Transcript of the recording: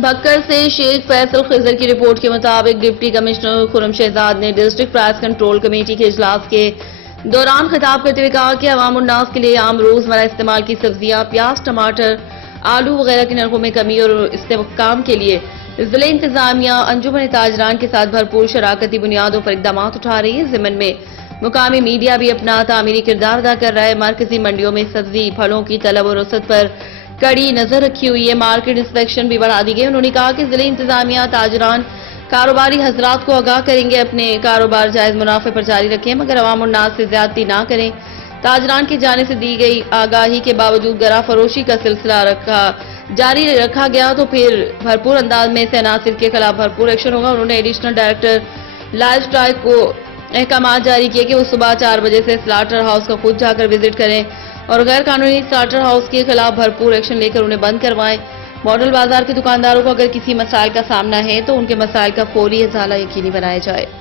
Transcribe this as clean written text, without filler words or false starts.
بھکر سے شیخ فیصل خضر کی رپورٹ کے مطابق ڈپٹی کمشنر خرم شہزاد نے ڈسٹرکٹ پرائس کنٹرول کمیٹی کے اجلاس کے دوران خطاب کرتے ہوئے کہا کہ عوام الناس کے لیے عام روزمرہ استعمال کی سبزیاں، پیاز، ٹماٹر، آلو وغیرہ کے نرخوں میں کمی اور استحکام کے لیے ضلع انتظامیہ انجمن تاجران کے ساتھ بھرپور شراکتی بنیادوں پر اقدامات اٹھا رہی ہے۔ ضمن میں مقامی میڈیا بھی اپنا تعمیری کردار ادا کر رہا ہے۔ مرکزی منڈیوں میں سبزی پھلوں کی طلب اور وسعت پر کڑی نظر رکھی ہوئی ہے۔ مارکیٹ انسپیکشن بھی بڑھا دی گئی۔ انہوں نے کہا کہ ضلع انتظامیہ تاجران کاروباری حضرات کو آگاہ کریں گے، اپنے کاروبار جائز منافع پر جاری رکھیں مگر عوام الناس سے زیادتی نہ کریں۔ تاجران کی جانب سے دی گئی آگاہی کے باوجود گرا فروشی کا سلسلہ جاری رکھا گیا تو پھر بھرپور انداز میں ایسے عناصر کے خلاف بھرپور ایکشن ہوگا۔ انہوں نے ایڈیشنل ڈائریکٹر لائف اسٹائل کو احکامات جاری کیے کہ وہ صبح 4 بجے سے سلاٹر ہاؤس کا خود جا کر وزٹ کریں اور غیر قانونی سلاٹر ہاؤس کے خلاف بھرپور ایکشن لے کر انہیں بند کروائیں۔ ماڈل بازار کے دکانداروں کو اگر کسی مسائل کا سامنا ہے تو ان کے مسائل کا فوری ازالہ یقینی بنایا جائے۔